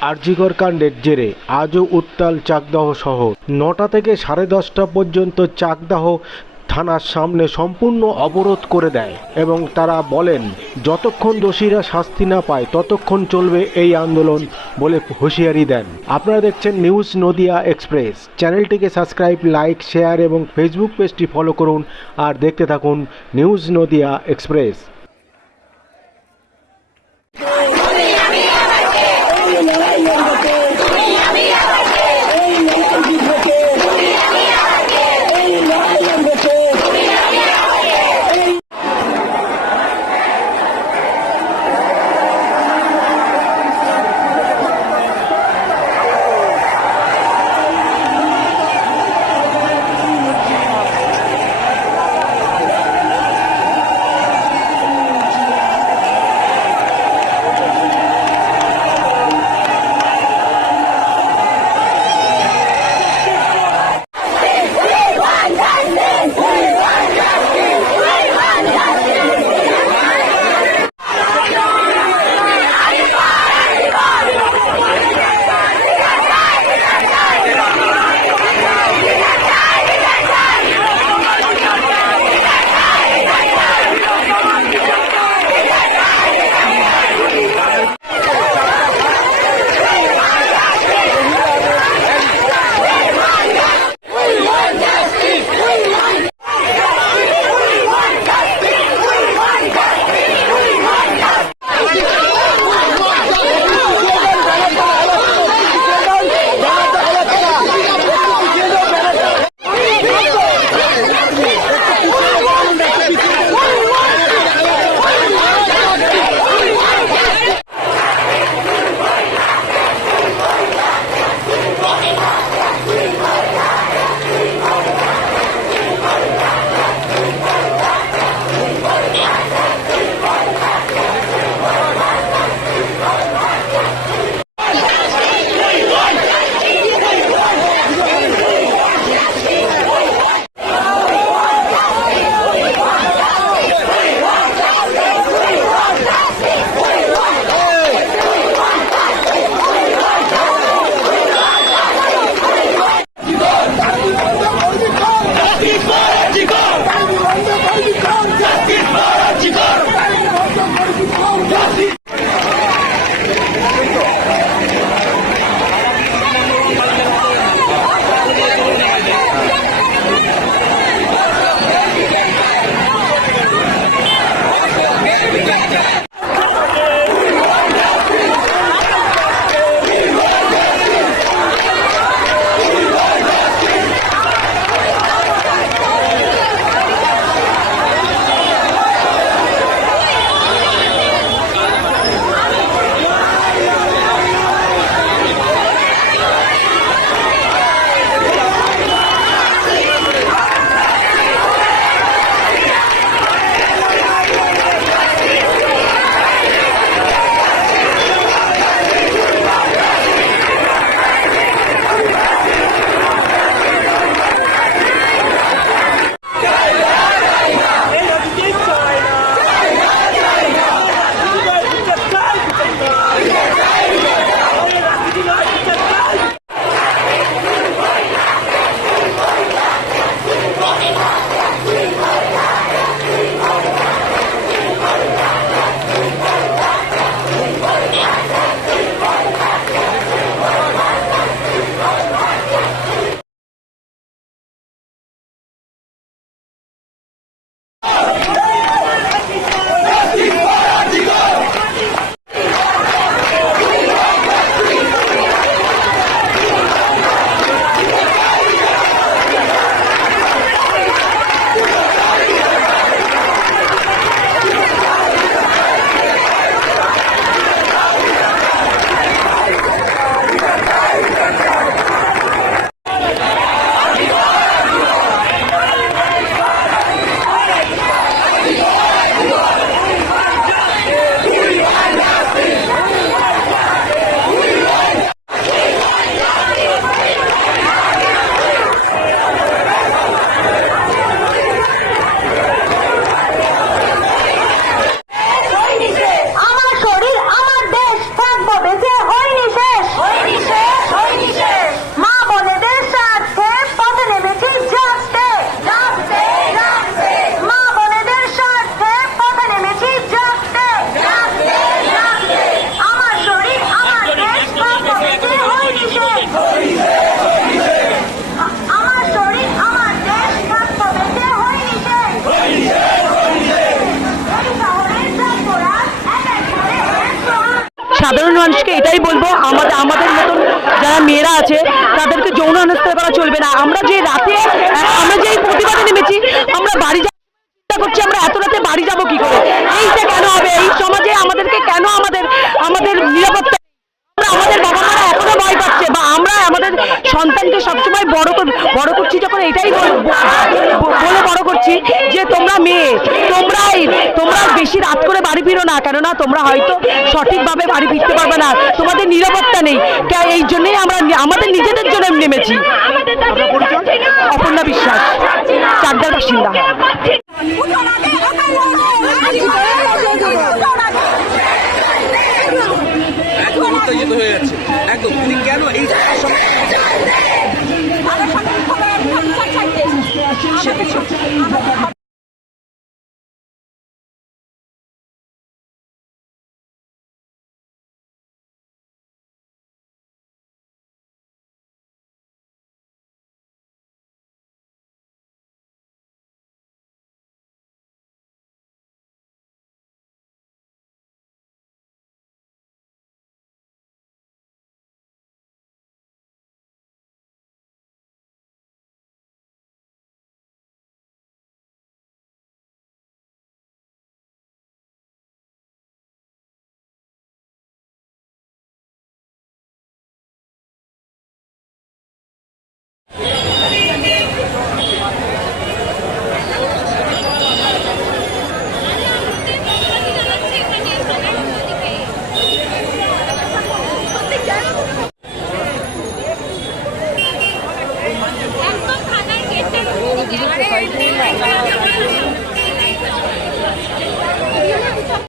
আরজিকর কাণ্ডের জেরে আজও উত্তাল চাকদাহ শহর নটা থেকে সাড়ে দশটা পর্যন্ত চাকদাহ থানার সামনে সম্পূর্ণ অবরোধ করে দেয় এবং তারা বলেন, যতক্ষণ দোষীরা শাস্তি না পায়, ততক্ষণ চলবে এই আন্দোলন বলে হুঁশিয়ারি দেন। আপনারা দেখছেন নিউজ নদিয়া এক্সপ্রেস। চ্যানেলটিকে সাবস্ক্রাইব, লাইক, শেয়ার এবং ফেসবুক পেজটি ফলো করুন। আর দেখতে থাকুন নিউজ নদিয়া এক্সপ্রেস। পুলিশকে এটাই বলব, আমাদের আমাদের মতন যারা মেয়েরা আছে, তাদেরকে যৌন হেনস্থা করা চলবে না। আমরা যে রাতে, আমরা যে প্রতিবাদে নেমেছি, আমরা বাড়ি করছি, আমরা এত রাতে বাড়ি যাব কি করে? এইটা কেন হবে? এই সমাজে আমাদেরকে কেন আমাদের আমাদের নিরাপত্তা আমরা আমাদের বাবা মারা এখনও ভয় পাচ্ছে বা আমরা আমাদের সন্তানকে সবসময় বড় কর- বড় করছি যখন এটাই বল- বড় করছি যে তোমরা মেয়ে তোমরাই তোমরা বেশি রাত করে বাড়ি ফিরো না কেননা তোমরা হয়তো সঠিকভাবে বাড়ি ফিরতে পারবে না তোমাদের নিরাপত্তা নেই। এই জন্যই আমরা আমাদের নিজেদের জন্য নেমেছি। অপর্ণা বিশ্বাস চারদার বাসিন্দা। উত্তেজিত হয়ে যাচ্ছে একদম তিনি কেন এই আমার